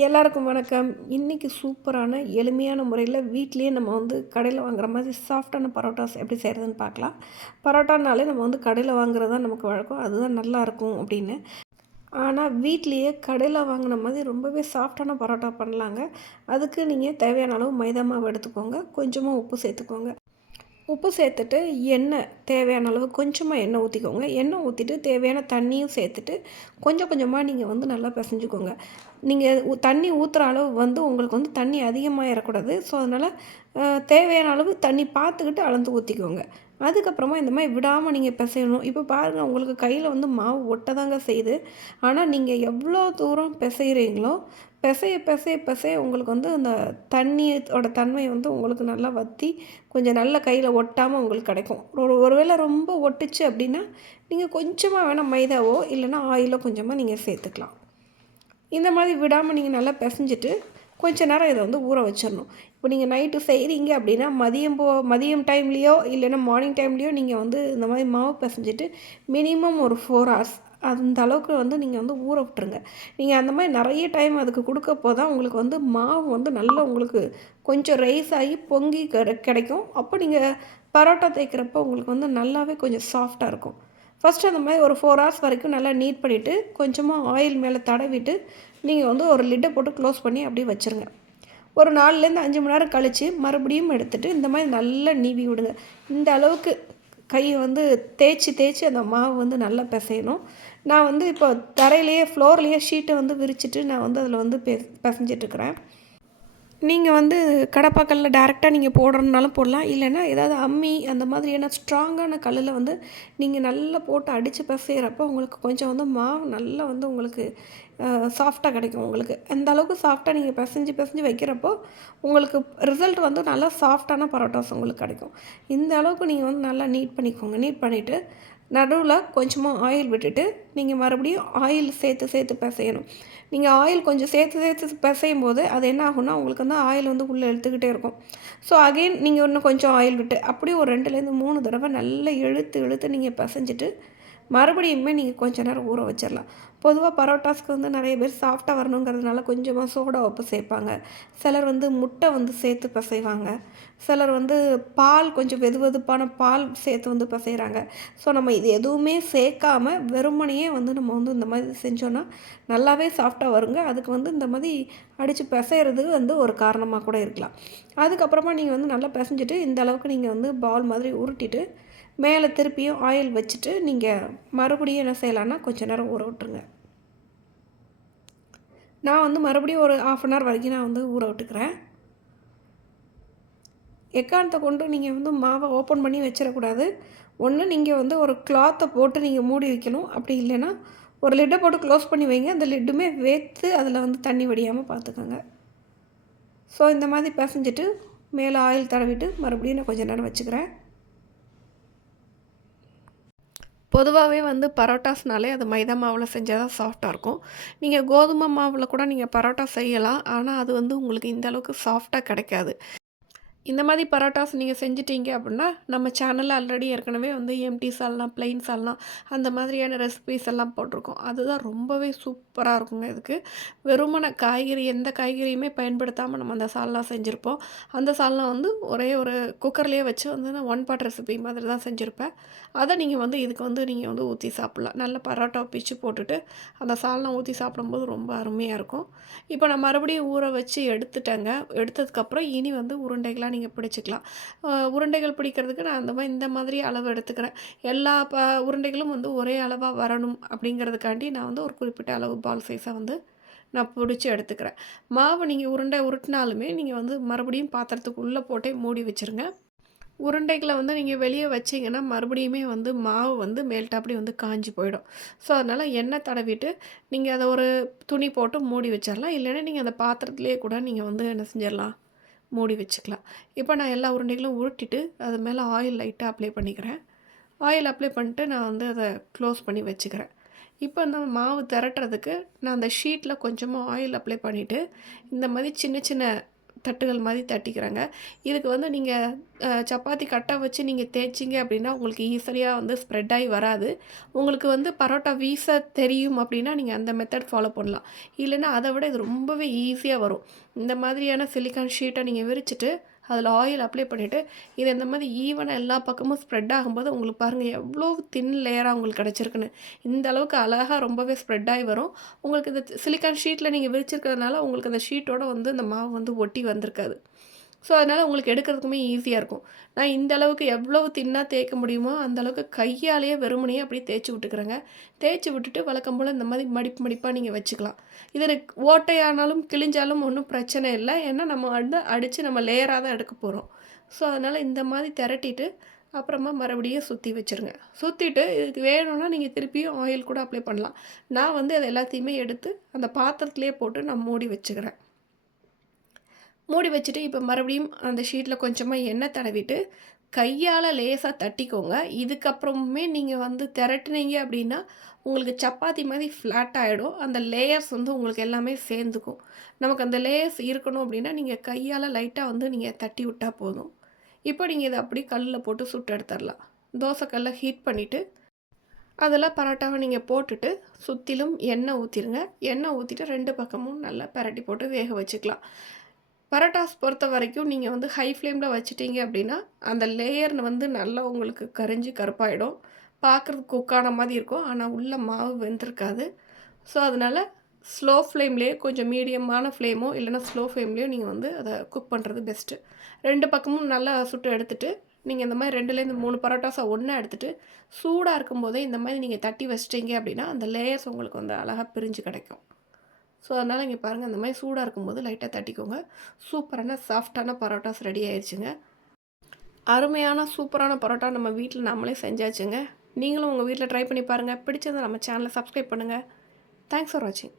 எல்லாருக்கும் வணக்கம். இன்றைக்கி சூப்பரான எளிமையான முறையில் வீட்லேயே நம்ம வந்து கடையில் வாங்குற மாதிரி சாஃப்டான பரோட்டாஸ் எப்படி செய்கிறதுன்னு பார்க்கலாம். பரோட்டானாலே நம்ம வந்து கடையில் வாங்குறது தான் நமக்கு வழக்கம். அதுதான் நல்லாயிருக்கும் அப்படின்னு. ஆனால் வீட்லேயே கடையில் வாங்கின மாதிரி ரொம்பவே சாஃப்டான பரோட்டா பண்ணலாங்க. அதுக்கு நீங்கள் தேவையான அளவு மைதா மாவு எடுத்துக்கோங்க. கொஞ்சமாக உப்பு சேர்த்துக்கோங்க. உப்பு சேர்த்துட்டு எண்ணெய் தேவையான அளவு கொஞ்சமாக எண்ணெய் ஊற்றிக்கோங்க எண்ணெய் ஊற்றிட்டு தேவையான தண்ணியும் சேர்த்துட்டு கொஞ்சம் கொஞ்சமாக நீங்கள் வந்து நல்லா பிசைஞ்சுக்கோங்க. நீங்கள் தண்ணி ஊற்றுற அளவு வந்து உங்களுக்கு வந்து தண்ணி அதிகமாக ஏறக்கூடாது. ஸோ அதனால் தேவையான அளவு தண்ணி பார்த்துக்கிட்டு அளந்து ஊற்றிக்கோங்க அதுக்கப்புறமா இந்த மாதிரி விடாமல் நீங்கள் பிசையணும். இப்போ பாருங்கள் உங்களுக்கு கையில் வந்து மாவு ஒட்டதாங்க செய்யுது. ஆனால் நீங்கள் எவ்வளோ தூரம் பிசைகிறீங்களோ பிசைய பிசைய பிசைய உங்களுக்கு வந்து அந்த தண்ணியோட தன்மை வந்து உங்களுக்கு நல்லா வற்றி கொஞ்சம் நல்ல கையில் ஒட்டாமல் உங்களுக்கு கிடைக்கும். ஒரு ஒருவேளை ரொம்ப ஒட்டுச்சு அப்படின்னா நீங்கள் கொஞ்சமாக வேணால் மைதாவோ இல்லைன்னா ஆயிலோ கொஞ்சமாக நீங்கள் சேர்த்துக்கலாம். இந்த மாதிரி விடாமல் நீங்கள் நல்லா பிசைஞ்சிட்டு கொஞ்ச நேரம் இதை வந்து ஊற வச்சிடணும். இப்போ நீங்கள் நைட்டு செய்கிறீங்க அப்படின்னா மதியம் போ மதியம் டைம்லேயோ இல்லைன்னா மார்னிங் டைம்லேயோ நீங்கள் வந்து இந்த மாதிரி மாவு பிசைஞ்சிட்டு மினிமம் ஒரு ஃபோர் ஹவர்ஸ் அந்த அளவுக்கு வந்து நீங்கள் வந்து ஊற விட்டுருங்க. நீங்கள் அந்த மாதிரி நிறைய டைம் அதுக்கு கொடுக்கப்போ தான் உங்களுக்கு வந்து மாவு வந்து நல்லா உங்களுக்கு கொஞ்சம் ரைஸ் ஆகி பொங்கி கிடைக்கும். அப்போ நீங்கள் பரோட்டா தேய்க்கிறப்போ உங்களுக்கு வந்து நல்லாவே கொஞ்சம் சாஃப்டாக இருக்கும். ஃபஸ்ட்டு அந்த மாதிரி ஒரு ஃபோர் ஹவர்ஸ் வரைக்கும் நல்லா நீட் பண்ணிவிட்டு கொஞ்சமாக ஆயில் மேலே தடவிட்டு நீங்கள் வந்து ஒரு லிட்டை போட்டு க்ளோஸ் பண்ணி அப்படியே வச்சுருங்க. ஒரு நாலுலேருந்து அஞ்சு மணி நேரம் கழித்து மறுபடியும் எடுத்துகிட்டு இந்த மாதிரி நல்லா நீவி விடுங்க. இந்த அளவுக்கு கையை வந்து தேய்ச்சி தேய்ச்சி அந்த மாவு வந்து நல்லா பிசையணும். நான் வந்து இப்போ தரையிலேயே ஃப்ளோர்லேயே ஷீட்டை வந்து விரிச்சிட்டு நான் வந்து அதில் வந்து பெ பிசைஞ்சிட்ருக்குறேன் நீங்கள் வந்து கடப்பாக்கல்ல டேரெக்டாக நீங்கள் போடுறதுனாலும் போடலாம். இல்லைன்னா ஏதாவது அம்மி அந்த மாதிரியான ஸ்ட்ராங்கான கல்லில் வந்து நீங்கள் நல்லா போட்டு அடித்து பிசைகிறப்போ உங்களுக்கு கொஞ்சம் வந்து மாவு நல்லா வந்து உங்களுக்கு சாஃப்டாக கிடைக்கும் உங்களுக்கு. அந்த அளவுக்கு சாஃப்டாக நீங்கள் பிசைஞ்சு பிசைஞ்சு வைக்கிறப்போ உங்களுக்கு ரிசல்ட் வந்து நல்லா சாஃப்டான பரோட்டாஸ் உங்களுக்கு கிடைக்கும். இந்த அளவுக்கு நீங்கள் வந்து நல்லா நீட் பண்ணிக்கோங்க. நீட் பண்ணிவிட்டு நடுவில் கொஞ்சமாக ஆயில் விட்டுட்டு நீங்கள் மறுபடியும் ஆயில் சேர்த்து சேர்த்து பிசையணும். நீங்கள் ஆயில் கொஞ்சம் சேர்த்து சேர்த்து பிசையும் போது அது என்ன ஆகும்னா உங்களுக்கு வந்து ஆயில் வந்து உள்ளே இழுத்துக்கிட்டே இருக்கும். ஸோ அகெயின் நீங்கள் இன்னும் கொஞ்சம் ஆயில் விட்டு அப்படியே ஒரு ரெண்டுலேருந்து மூணு தடவை நல்லா இழுத்து இழுத்து நீங்கள் பிசைஞ்சிட்டு மறுபடியுமே நீங்கள் கொஞ்ச நேரம் ஊற வச்சிடலாம். பொதுவாக பரோட்டாஸ்க்கு வந்து நிறைய பேர் சாஃப்டாக வரணுங்கிறதுனால கொஞ்சமாக சோடா உப்பு சேர்ப்பாங்க. சிலர் வந்து முட்டை வந்து சேர்த்து பசைவாங்க. சிலர் வந்து பால் கொஞ்சம் வெது வெதுப்பான பால் சேர்த்து வந்து பசைகிறாங்க ஸோ நம்ம இது எதுவுமே சேர்க்காம வெறுமனையே வந்து நம்ம வந்து இந்த மாதிரி செஞ்சோன்னா நல்லாவே சாஃப்டாக வருங்க. அதுக்கு வந்து இந்த மாதிரி அடித்து பிசையிறது வந்து ஒரு காரணமாக கூட இருக்கலாம். அதுக்கப்புறமா நீங்கள் வந்து நல்லா பிசைஞ்சிட்டு இந்த அளவுக்கு நீங்கள் வந்து பால் மாதிரி உருட்டிட்டு மேலே திருப்பியும் ஆயில் வச்சுட்டு நீங்கள் மறுபடியும் என்ன செய்யலான்னா கொஞ்சம் நேரம் ஊற விட்டுருங்க. நான் வந்து மறுபடியும் ஒரு ஆஃப் அன் ஹவர் வரைக்கும் நான் வந்து ஊற விட்டுக்கிறேன். எக்காரணத்தை கொண்டு நீங்கள் வந்து மாவை ஓப்பன் பண்ணி வச்சிடக்கூடாது. ஒன்று நீங்கள் வந்து ஒரு கிளாத்தை போட்டு நீங்கள் மூடி வைக்கணும். அப்படி இல்லைன்னா ஒரு லிட்டை போட்டு க்ளோஸ் பண்ணி வைங்க. அந்த லிட்டுமே வேத்து அதில் வந்து தண்ணி வடியாமல் பார்த்துக்கோங்க ஸோ இந்த மாதிரி பிசைஞ்சிட்டு மேலே ஆயில் தடவிட்டு மறுபடியும் நான் கொஞ்சம் நேரம் வச்சுக்கிறேன். பொதுவாகவே வந்து பரோட்டாஸ்னாலே அது மைதா மாவில் செஞ்சால் தான் சாஃப்டாக இருக்கும். நீங்கள் கோதுமை மாவில் கூட நீங்கள் பரோட்டா செய்யலாம். ஆனால் அது வந்து உங்களுக்கு இந்த அளவுக்கு சாஃப்டாக கிடைக்காது. இந்த மாதிரி பரோட்டாஸ் நீங்கள் செஞ்சிட்டீங்க அப்படின்னா நம்ம சேனலில் ஆல்ரெடி ஏற்கனவே வந்து எம்டி சால்னா பிளெயின் சால்னா அந்த மாதிரியான ரெசிபிஸ் எல்லாம் போட்டிருக்கோம். அதுதான் ரொம்பவே சூப்பராக இருக்குங்க இதுக்கு. வெறுமன காய்கறி எந்த காய்கறியுமே பயன்படுத்தாமல் நம்ம அந்த சால்னா செஞ்சுருப்போம். அந்த சால்னா வந்து ஒரே ஒரு குக்கர்லேயே வச்சு வந்து நான் ஒன் பாட் ரெசிபி மாதிரி தான் செஞ்சுருப்பேன். அதை நீங்கள் வந்து இதுக்கு வந்து நீங்கள் வந்து ஊற்றி சாப்பிட்லாம். நல்ல பரோட்டா பிச்சு போட்டுட்டு அந்த சால்னா ஊற்றி சாப்பிடும்போது ரொம்ப அருமையாக இருக்கும். இப்போ நான் மறுபடியும் ஊற வச்சு எடுத்துட்டேங்க. எடுத்ததுக்கப்புறம் இனி வந்து உருண்டைகளாக நீங்கள் பிடிச்சிக்கலாம். உருண்டைகள் பிடிக்கிறதுக்கு நான் அந்த மாதிரி இந்த மாதிரி அளவு எடுத்துக்கிறேன். எல்லா ப உருண்டைகளும் வந்து ஒரே அளவாக வரணும் அப்படிங்கிறதுக்காண்டி நான் வந்து ஒரு குறிப்பிட்ட அளவு பால் சைஸாக வந்து நான் பிடிச்சி எடுத்துக்கிறேன். மாவு நீங்கள் உருண்டை உருட்டினாலுமே நீங்கள் வந்து மறுபடியும் பாத்திரத்துக்கு உள்ளே போட்டே மூடி வச்சுருங்க. உருண்டைகளை வந்து நீங்கள் வெளியே வச்சிங்கன்னா மறுபடியுமே வந்து மாவு வந்து மேல்டாப்படி வந்து காஞ்சி போயிடும். ஸோ அதனால் எண்ணெய் தடவிட்டு நீங்கள் அதை ஒரு துணி போட்டு மூடி வச்சிடலாம் இல்லைன்னா நீங்கள் அந்த பாத்திரத்துலேயே கூட நீங்கள் வந்து என்ன செஞ்சிடலாம் மூடி வச்சுக்கலாம். இப்போ நான் எல்லா உருண்டைகளும் உருட்டிட்டு அது மேலே ஆயில் லைட்டாக அப்ளை பண்ணிக்கிறேன். ஆயில் அப்ளை பண்ணிட்டு நான் வந்து அதை க்ளோஸ் பண்ணி வச்சுக்கிறேன். இப்போ அந்த மாவு திரட்டுறதுக்கு நான் அந்த ஷீட்டில் கொஞ்சமாக ஆயில் அப்ளை பண்ணிவிட்டு இந்த மாதிரி சின்ன சின்ன தட்டுகள் மாதிரி தட்டிக்கிறாங்க. இதுக்கு வந்து நீங்கள் சப்பாத்தி கட்டை வச்சு நீங்கள் தேய்ச்சிங்க அப்படின்னா உங்களுக்கு ஈஸியாக வந்து ஸ்ப்ரெட் ஆகி வராது. உங்களுக்கு வந்து பரோட்டா வீச தெரியும் அப்படின்னா நீங்கள் அந்த மெத்தட் ஃபாலோ பண்ணலாம். இல்லைன்னா அதை விட இது ரொம்பவே ஈஸியாக வரும். இந்த மாதிரியான சிலிக்கான் ஷீட்டை நீங்கள் விரிச்சிட்டு அதில் ஆயில் அப்ளை பண்ணிவிட்டு இது இந்த மாதிரி ஈவனாக எல்லா பக்கமும் ஸ்ப்ரெட் ஆகும்போது உங்களுக்கு பாருங்கள் எவ்வளோ தின் லேயராக உங்களுக்கு கிடச்சிருக்குன்னு. இந்த அளவுக்கு அழகாக ரொம்பவே ஸ்ப்ரெட் ஆகி வரும். உங்களுக்கு இந்த சிலிக்கான் ஷீட்டில் நீங்கள் விரிச்சிருக்கிறதுனால உங்களுக்கு அந்த ஷீட்டோட வந்து இந்த மாவு வந்து ஒட்டி வந்திருக்காது. ஸோ அதனால் உங்களுக்கு எடுக்கிறதுக்குமே ஈஸியாக இருக்கும். நான் இந்த அளவுக்கு எவ்வளவு தின்னாக தேய்க்க முடியுமோ அந்த அளவுக்கு கையாலேயே வெறுமனையே அப்படியே தேய்ச்சி விட்டுக்கிறேங்க. தேய்ச்சி விட்டுட்டு வழக்கம் போல் இந்த மாதிரி மடிப்பு மடிப்பாக நீங்கள் வச்சுக்கலாம். இதில் ஓட்டையானாலும் கிழிஞ்சாலும் ஒன்றும் பிரச்சனை இல்லை. ஏன்னா நம்ம வந்து அடித்து நம்ம லேயராக தான் எடுக்க போகிறோம் ஸோ அதனால் இந்த மாதிரி திரட்டிட்டு அப்புறமா மறுபடியும் சுற்றி வச்சுருங்க. சுற்றிட்டு இதுக்கு வேணும்னா நீங்கள் திருப்பியும் ஆயில் கூட அப்ளை பண்ணலாம். நான் வந்து அது எல்லாத்தையுமே எடுத்து அந்த பாத்திரத்துலேயே போட்டு நான் மூடி வச்சுக்கிறேன். மூடி வச்சுட்டு இப்போ மறுபடியும் அந்த ஷீட்டில் கொஞ்சமாக எண்ணெய் தடவிட்டு கையால் லேசாக தட்டிக்கோங்க. இதுக்கப்புறமுமே நீங்கள் வந்து திரட்டுனீங்க அப்படின்னா உங்களுக்கு சப்பாத்தி மாதிரி ஃப்ளாட் ஆகிடும் அந்த லேயர்ஸ் வந்து உங்களுக்கு எல்லாமே சேர்ந்துக்கும். நமக்கு அந்த லேயர்ஸ் இருக்கணும் அப்படின்னா நீங்கள் கையால் லைட்டாக வந்து நீங்கள் தட்டி விட்டால் போதும். இப்போ நீங்கள் இதை அப்படி கல்லில் போட்டு சுட்டு எடுத்துடலாம். தோசைக்கல்லை ஹீட் பண்ணிவிட்டு அதில் பரோட்டாவை நீங்கள் போட்டுட்டு சுற்றிலும் எண்ணெய் ஊற்றிடுங்க எண்ணெய் ஊற்றிட்டு ரெண்டு பக்கமும் நல்லா பரட்டி போட்டு வேக வச்சுக்கலாம். பரோட்டாஸ் பொறுத்த வரைக்கும் நீங்கள் வந்து ஹை ஃப்ளேமில் வச்சுட்டீங்க அப்படின்னா அந்த லேயர் வந்து நல்லா உங்களுக்கு கரிஞ்சு கருப்பாயிடும். பார்க்குறது குக்கான மாதிரி இருக்கும். ஆனால் உள்ள மாவு வெந்திருக்காது. ஸோ அதனால் ஸ்லோ ஃப்ளேம்லேயே கொஞ்சம் மீடியமான ஃப்ளேமோ இல்லைனா ஸ்லோ ஃப்ளேம்லேயோ நீங்கள் வந்து அதை குக் பண்ணுறது பெஸ்ட்டு ரெண்டு பக்கமும் நல்லா சுட்டு எடுத்துகிட்டு நீங்கள் இந்த மாதிரி ரெண்டுலேருந்து மூணு பரோட்டாஸை ஒன்றா எடுத்துகிட்டு சூடாக இருக்கும்போதே இந்த மாதிரி நீங்கள் தட்டி வச்சிட்டிங்க அப்படின்னா அந்த லேயர்ஸ் உங்களுக்கு வந்து அழகாக பிரிஞ்சு கிடைக்கும். ஸோ அதனால் இங்கே பாருங்கள் இந்த மாதிரி சூடாக இருக்கும்போது லைட்டாக தட்டிக்கோங்க. சூப்பரான சாஃப்டான பரோட்டாஸ் ரெடி ஆயிடுச்சுங்க அருமையான சூப்பரான பரோட்டா நம்ம வீட்டில் நம்மளே செஞ்சாச்சுங்க. நீங்களும் உங்கள் வீட்டில் ட்ரை பண்ணி பாருங்கள் பிடிச்சதை நம்ம சேனலை சப்ஸ்கிரைப் பண்ணுங்கள் தேங்க்ஸ் ஃபார் வாட்சிங்